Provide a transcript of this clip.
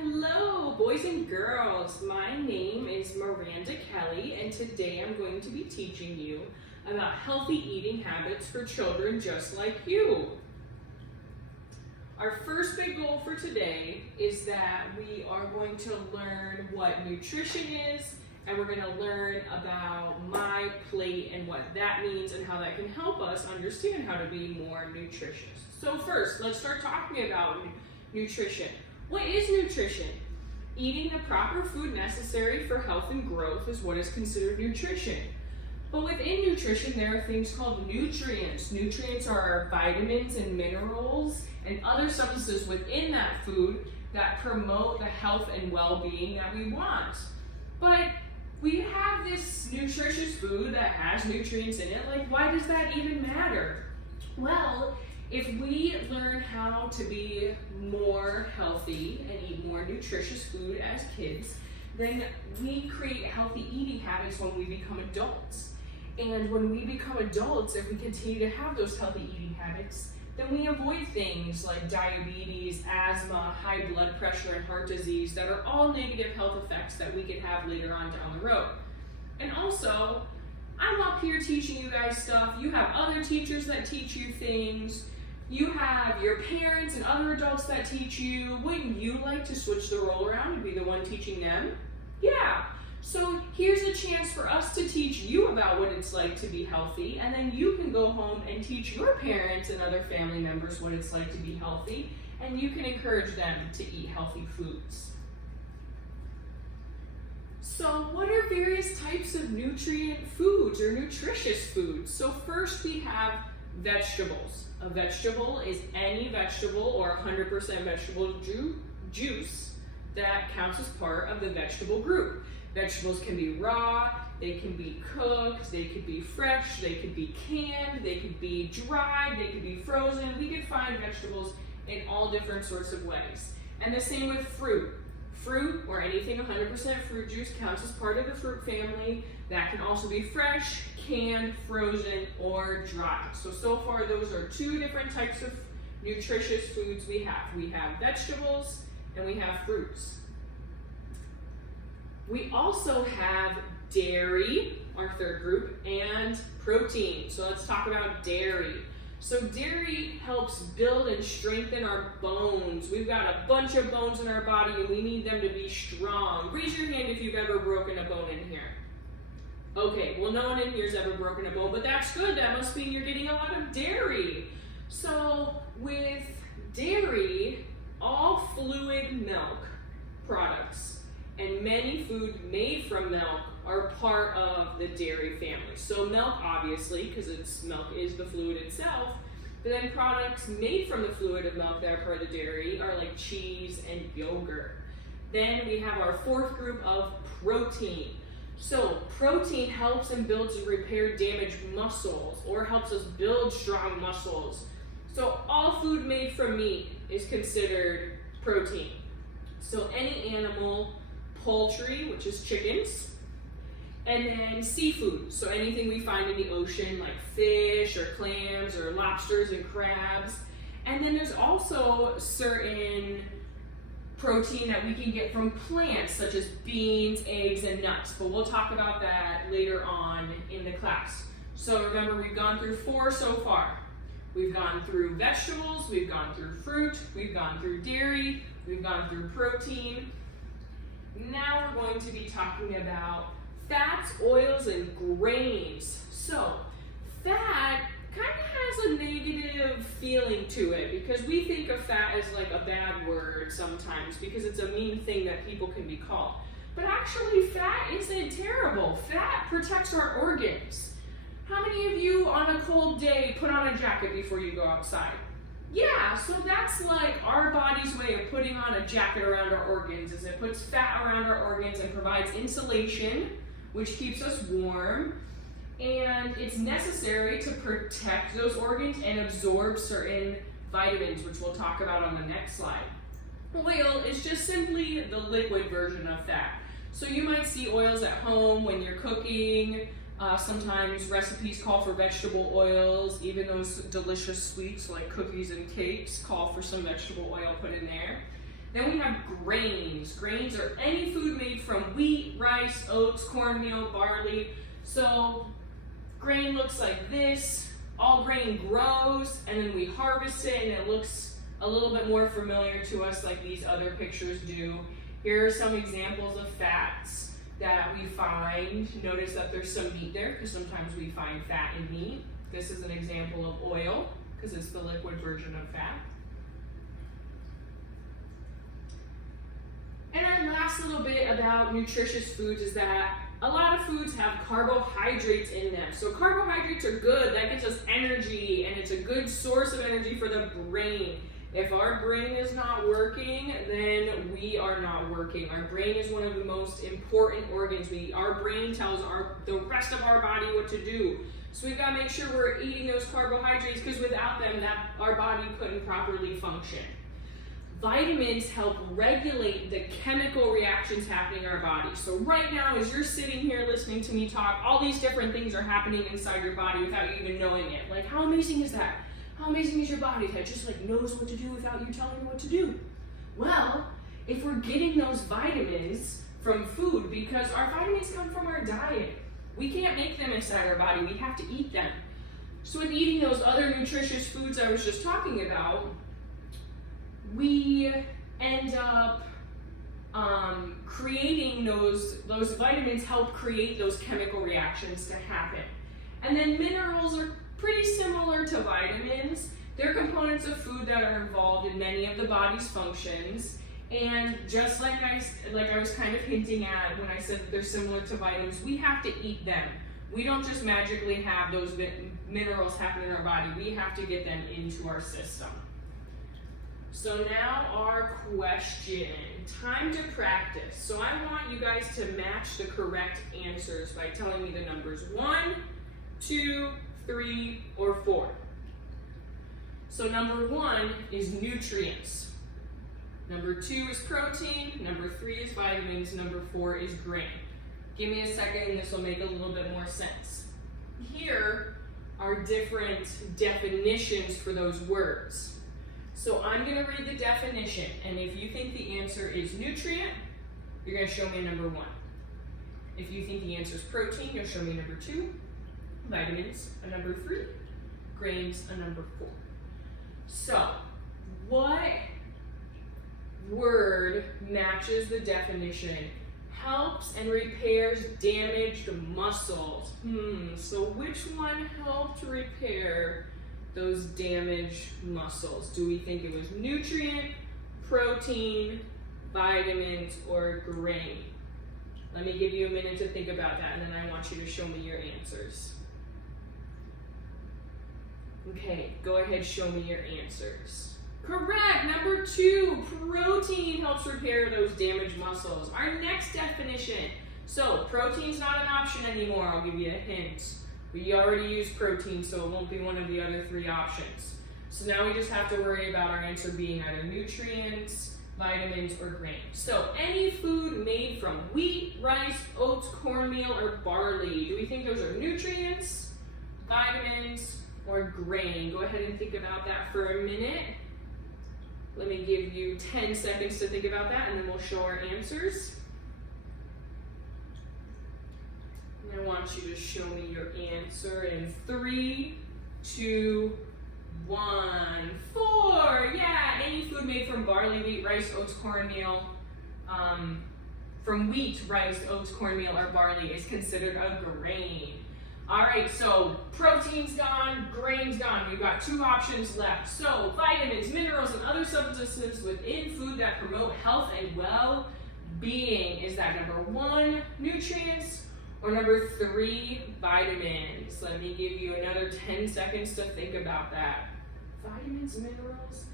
Hello, boys and girls. My name is Miranda Kelly, and today I'm going to be teaching you about healthy eating habits for children just like you. Our first big goal for today is that we are going to learn what nutrition is, and we're going to learn about My Plate and what that means and how that can help us understand how to be more nutritious. So first, let's start talking about nutrition. What is nutrition? Eating the proper food necessary for health and growth is what is considered nutrition. But within nutrition, there are things called nutrients. Nutrients are our vitamins and minerals and other substances within that food that promote the health and well-being that we want. But we have this nutritious food that has nutrients in it. Like, why does that even matter? Well, if we learn how to be more healthy and eat more nutritious food as kids, then we create healthy eating habits when we become adults. And when we become adults, if we continue to have those healthy eating habits, then we avoid things like diabetes, asthma, high blood pressure, and heart disease that are all negative health effects that we could have later on down the road. And also, I'm up here teaching you guys stuff. You have other teachers that teach you things. You have your parents and other adults that teach you. Wouldn't you like to switch the role around and be the one teaching them? Yeah. So here's a chance for us to teach you about what it's like to be healthy, and then you can go home and teach your parents and other family members what it's like to be healthy, and you can encourage them to eat healthy foods. So what are various types of nutrient foods or nutritious foods? So first we have vegetables. A vegetable is any vegetable or 100% vegetable juice that counts as part of the vegetable group. Vegetables can be raw, they can be cooked, they could be fresh, they could be canned, they could be dried, they could be frozen. We could find vegetables in all different sorts of ways. And the same with fruit. Fruit, or anything 100% fruit juice, counts as part of the fruit family. That can also be fresh, canned, frozen, or dry. So far those are two different types of nutritious foods we have. We have vegetables and we have fruits. We also have dairy, our third group, and protein. So let's talk about dairy. So dairy helps build and strengthen our bones. We've got a bunch of bones in our body and we need them to be strong. Raise your hand if you've ever broken a bone in here. Okay, well no one in here's ever broken a bone, but that's good. That must mean you're getting a lot of dairy. So with dairy, all fluid milk products and many food made from milk are part of the dairy family. So milk, obviously, because milk is the fluid itself, but then products made from the fluid of milk that are part of the dairy are like cheese and yogurt. Then we have our fourth group of protein. So protein helps and builds and repair damaged muscles or helps us build strong muscles. So all food made from meat is considered protein. So any animal, poultry, which is chickens, and then seafood, so anything we find in the ocean like fish or clams or lobsters and crabs. And then there's also certain protein that we can get from plants such as beans, eggs, and nuts, but we'll talk about that later on in the class. So remember, we've gone through 4 so far. We've gone through vegetables, we've gone through fruit, we've gone through dairy, we've gone through protein. Now we're going to be talking about fats, oils, and grains. So fat kind of has a negative feeling to it because we think of fat as like a bad word sometimes because it's a mean thing that people can be called. But actually fat isn't terrible. Fat protects our organs. How many of you on a cold day put on a jacket before you go outside? Yeah, so that's like our body's way of putting on a jacket around our organs, is it puts fat around our organs and provides insulation, which keeps us warm, and it's necessary to protect those organs and absorb certain vitamins, which we'll talk about on the next slide. Oil is just simply the liquid version of fat. So you might see oils at home when you're cooking. Sometimes recipes call for vegetable oils. Even those delicious sweets like cookies and cakes call for some vegetable oil put in there. Then we have grains. Grains are any food made from wheat, rice, oats, cornmeal, barley. So grain looks like this. All grain grows and then we harvest it and it looks a little bit more familiar to us like these other pictures do. Here are some examples of fats that we find. Notice that there's some meat there because sometimes we find fat in meat. This is an example of oil because it's the liquid version of fat. And our last little bit about nutritious foods is that a lot of foods have carbohydrates in them. So carbohydrates are good. That gives us energy and it's a good source of energy for the brain. If our brain is not working, then we are not working. Our brain is one of the most important organs. Our brain tells the rest of our body what to do. So we've got to make sure we're eating those carbohydrates because without them, our body couldn't properly function. Vitamins help regulate the chemical reactions happening in our body. So right now, as you're sitting here listening to me talk, all these different things are happening inside your body without you even knowing it. Like, how amazing is that? How amazing is your body that just like knows what to do without you telling it what to do? Well, if we're getting those vitamins from food, because our vitamins come from our diet, we can't make them inside our body, we have to eat them. So with eating those other nutritious foods I was just talking about, we end up creating those vitamins help create those chemical reactions to happen. And then minerals are pretty similar to vitamins. They're components of food that are involved in many of the body's functions. And just like I was kind of hinting at when I said that they're similar to vitamins, we have to eat them. We don't just magically have those minerals happen in our body. We have to get them into our system. So now our question, time to practice. So I want you guys to match the correct answers by telling me the numbers 1, 2, 3, or 4. So number 1 is nutrients. Number 2 is protein. Number 3 is vitamins. Number 4 is grain. Give me a second and this will make a little bit more sense. Here are different definitions for those words. So I'm going to read the definition, and if you think the answer is nutrient, you're going to show me number 1. If you think the answer is protein, you'll show me number 2, vitamins, a number 3, grains, a number 4. So, what word matches the definition? Helps and repairs damaged muscles. So which one helped repair those damaged muscles? Do we think it was nutrient, protein, vitamins, or grain? Let me give you a minute to think about that, and then I want you to show me your answers. Okay, go ahead, show me your answers. Correct, number 2, protein helps repair those damaged muscles. Our next definition, so protein's not an option anymore, I'll give you a hint. We already used protein, so it won't be one of the other 3 options. So now we just have to worry about our answer being either nutrients, vitamins, or grain. So any food made from wheat, rice, oats, cornmeal, or barley, do we think those are nutrients, vitamins, or grain? Go ahead and think about that for a minute. Let me give you 10 seconds to think about that, and then we'll show our answers. And I want you to show me your answer in 3, 2, 1, 4. Yeah, any food made from barley, wheat, rice, oats, cornmeal, from wheat, rice, oats, cornmeal, or barley is considered a grain. All right, so protein's gone, grain's gone. We've got 2 options left. So vitamins, minerals, and other substances within food that promote health and well-being. Is that number 1, nutrients, or number 3, vitamins? Let me give you another 10 seconds to think about that. Vitamins, minerals,